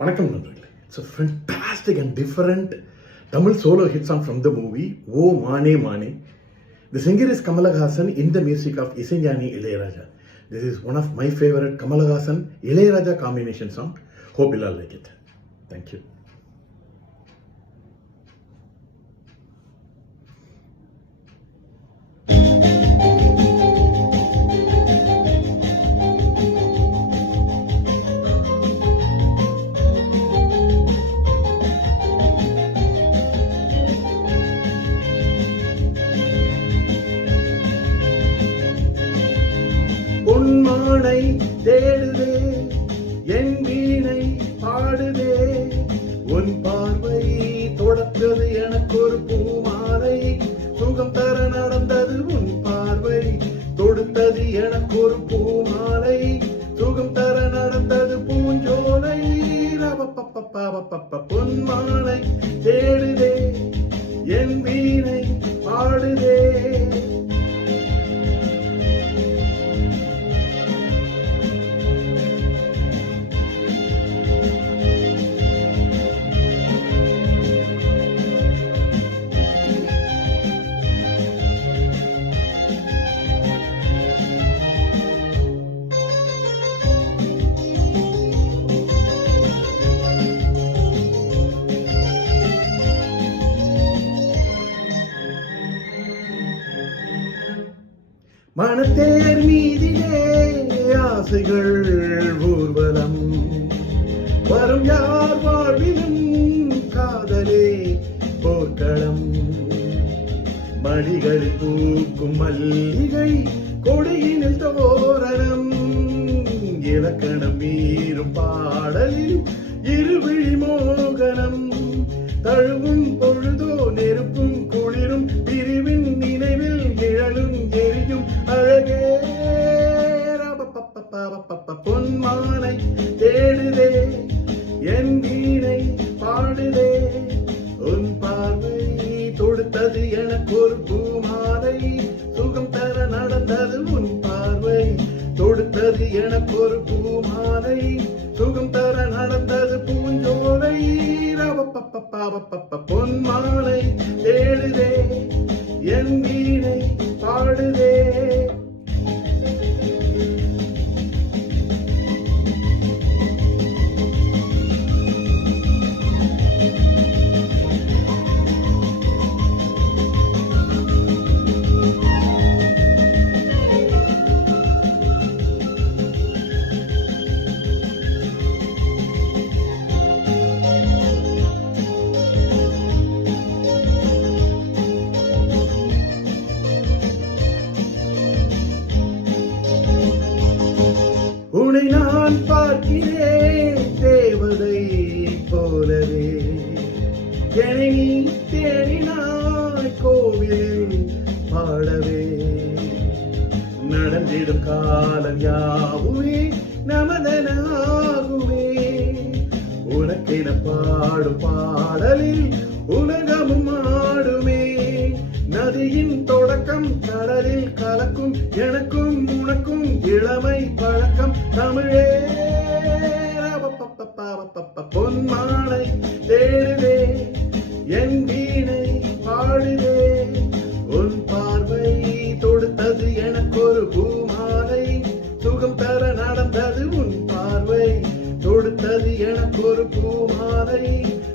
வணக்கம் நண்பர்களே. It's a fantastic and different Tamil solo hit song from the movie O Mane Mane. The singer is Kamal Haasan in the music of Isanjani Ilayaraja. This is one of my favorite Kamal Haasan Ilayaraja combination song. Hope you'll all like it. Thank you. பொன்மானை தேடுதே என் வீணை பாடுதே உன் பார்வை தொடர்ந்தது எனக்கு ஒரு பூமாலை சுகம் தர நடந்தது உன் பார்வை தொடுத்தது எனக்கு ஒரு பூமாலை சுகம் தர நடந்தது பூஞ்சோலை பொன்மானை தேடுதே என் வீணை பாடுதே. மனத்தேர் மீதிலே ஆசைகள் ஊர்வலம் வரும் யார் வாழ்விலும் காதலே போர்க்களம் மடிகளில் பூக்கும் மல்லிகை கொடியினில் தோரணம் இலக்கணம் மீறும் பாடலில் இருவிழி மோகனம் தழுவும் பொழுதோ நெருப்பும் குளிரும் பிரிவின் நினைவில் நிழலும் எரியும் அழகே. பொன்மானை தேடுதே என் வீணை பாடுதே உன் பார்வை தொடுத்தது எனக்கு ஒரு பூமாலை சுகம் தர நடந்தது உன் பார்வை தொடுத்தது எனக்கு ஒரு பூமாலை சுகம் தர நடந்தது பூஞ்சோலை. பொன்மாலை தேடுதே என் வீணை பாடுதே. உன்னை நான் பார்க்கிறேன் தேவதை போலவே என்னை நீ தேடினாய் கோவிலில் பாடவே நடந்திடும் காலம் யாவுமே நமதனாகுமே உனக்கென பாடும் பாடலில் உலகமும் ஆடுமே நதியின் தொடக்கம் கடலில் கலக்கும் எனக்கும் உனக்கும் இளமை பழக்கம் தமிழே. பொன்மானை தேடுதே என் வீணை பாடுதே உன் பார்வை தொடுத்தது எனக்கு ஒரு பூமாலை சுகம் தர நடந்தது உன் பார்வை தொடுத்தது எனக்கு ஒரு பூமாலை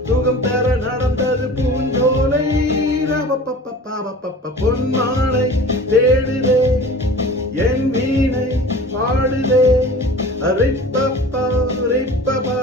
சுகம் தர நடந்தது பூஞ்சோலை. பொன்மானை தேடுதே என் வீணை பாடுதே ரிப்பப்பா ரிப்பப்பா